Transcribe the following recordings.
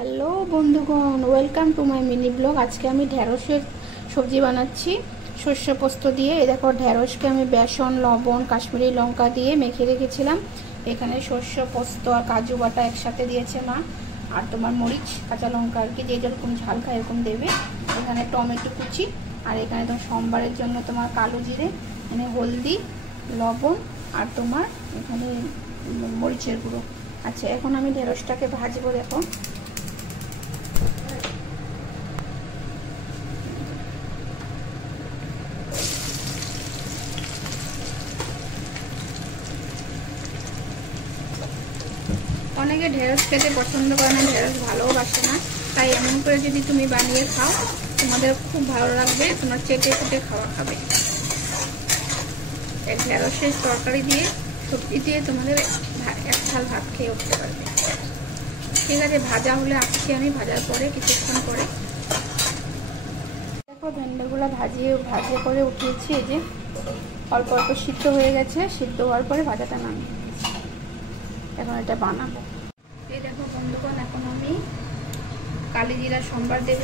Hello বন্ধুগণ, welcome to my mini blog. আজকে আমি ঢেঁড়সের সবজি বানাচ্ছি শস্য পোস্ত দিয়ে। এই দেখো, ঢেঁড়সকে আমি বেসন, লবণ, কাশ্মীরি লঙ্কা দিয়ে মেখে রেখেছিলাম। এখানে শস্য পোস্ত আর কাজু বাটা একসাথে দিয়েছে মা, আর তোমার মরিচ, কাঁচা লঙ্কা আর কি, যে যেরকম ঝাল খায় এরকম দেবে। এখানে টমেটো কুচি, আর এখানে তোমার সোমবারের জন্য তোমার কালো জিরে, এখানে হলদি, লবণ, আর তোমার এখানে মরিচের গুঁড়ো। আচ্ছা, এখন আমি ঢেঁড়সটাকে ভাজবো। দেখো, অনেকে ঢেঁড়স খেতে পছন্দ করে না, ঢেঁড়স ভালোবাসে না, তাই এমন করে যদি তুমি বানিয়ে খাও তোমাদের খুব ভালো লাগবে, তোমার চেটে চেটে খাওয়া খাবে। এক ঢেঁড়সের তরকারি দিয়ে, সবজি দিয়ে তোমাদের এক থাল ভাত খেয়ে উঠতে পারবে। ঠিক আছে, ভাজা হলে আসছি আমি ভাজার পরে, কিছুক্ষণ পরে। দেখো, ভেন্ডিগুলো ভাজে করে উঠিয়েছি। এই যে অল্প অল্প সিদ্ধ হয়ে গেছে, সিদ্ধ হওয়ার পরে ভাজাটা নামিয়ে দিয়েছি। এখন এটা বানাবো। এই দেখো বন্ধুগণ, এখন আমি কালি জিরা সম্বার দেব।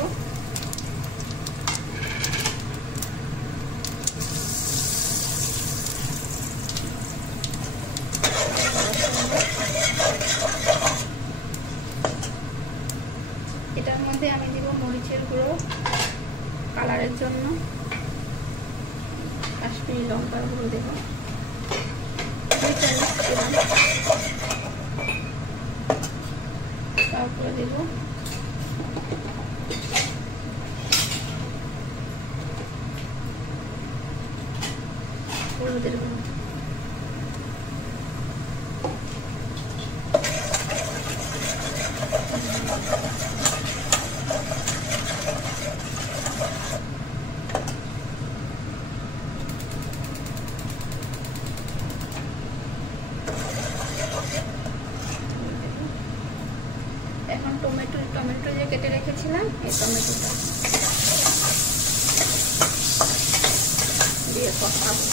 এটার মধ্যে আমি দেব মরিচের গুঁড়ো কালারের জন্য, কাশ্মীরি লঙ্কার গুঁড়ো দেব, তারপরে দেব হলুদের গুঁড়ো। এখন টমেটো যে কেটে রেখেছিলাম, এই টমেটোটা দিয়ে কষাবো।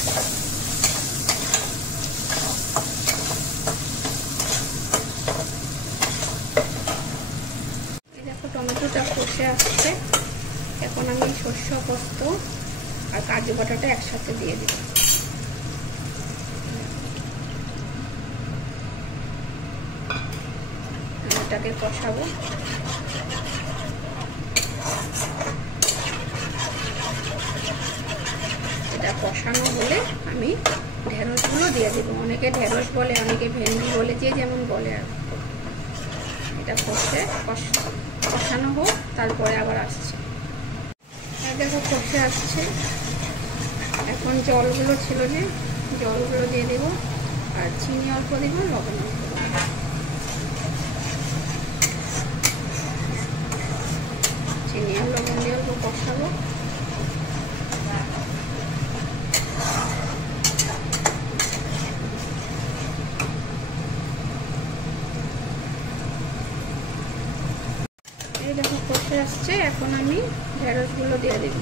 এই দেখো, টমেটোটা কষে আসছে। এখন আমি শস্য পোস্ত আর কাজু বাটাটা একসাথে দিয়ে দিব। এটাকে কষাবো। এটা কষানো হলে আমি ঢেঁড়সগুলো দিয়ে দেবো। অনেকে ঢেঁড়স বলে, অনেকে ভেন্ডি বলে, যে যেমন বলে আর। এটা কষানো হোক, তারপরে আবার আসছে। দেখো, কষে আসছে। এখন জলগুলো ছিল যে, জলগুলো দিয়ে দেবো, আর চিনি অল্প দেবো, লবণ অল্প দেবো। চিনি আর লবণ দিয়ে অল্প কষাবো। এই দেখো, কষে আসছে। এখন আমি ঢেঁড়সগুলো দিয়ে দেব।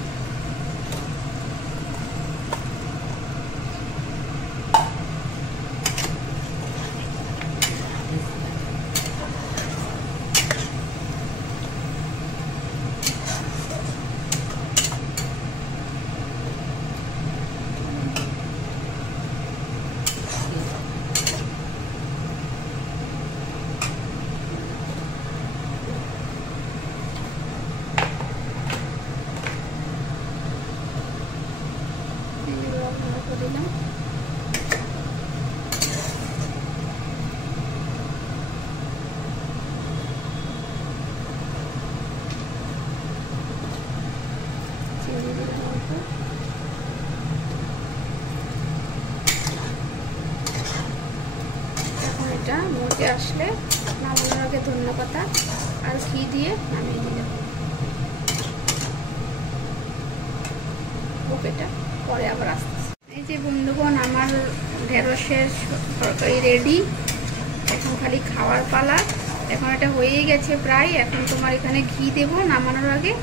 দিলাম। চিনি দিলাম অল্প। এখন এটা মজে আসলে নামানোর আগে ধনেপাতা আর ঘি দিয়ে নামিয়ে দিলাম। এটা পরে আবার আসতেছে। এই যে বন্ধুগণ, আমার ঢেঁড়সের তরকারি রেডি। এখন খালি খাওয়ার পালা। এখন এটা হয়েই গেছে প্রায়। এখন তোমার এখানে ঘি দেবো নামানোর আগে,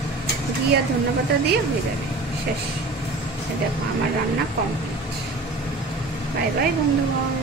ঘি আর ধনেপাতা দিয়ে হয়ে যাবে, শেষ। দেখো, আমার রান্না কমপ্লিট। বাই বাই বন্ধুগণ।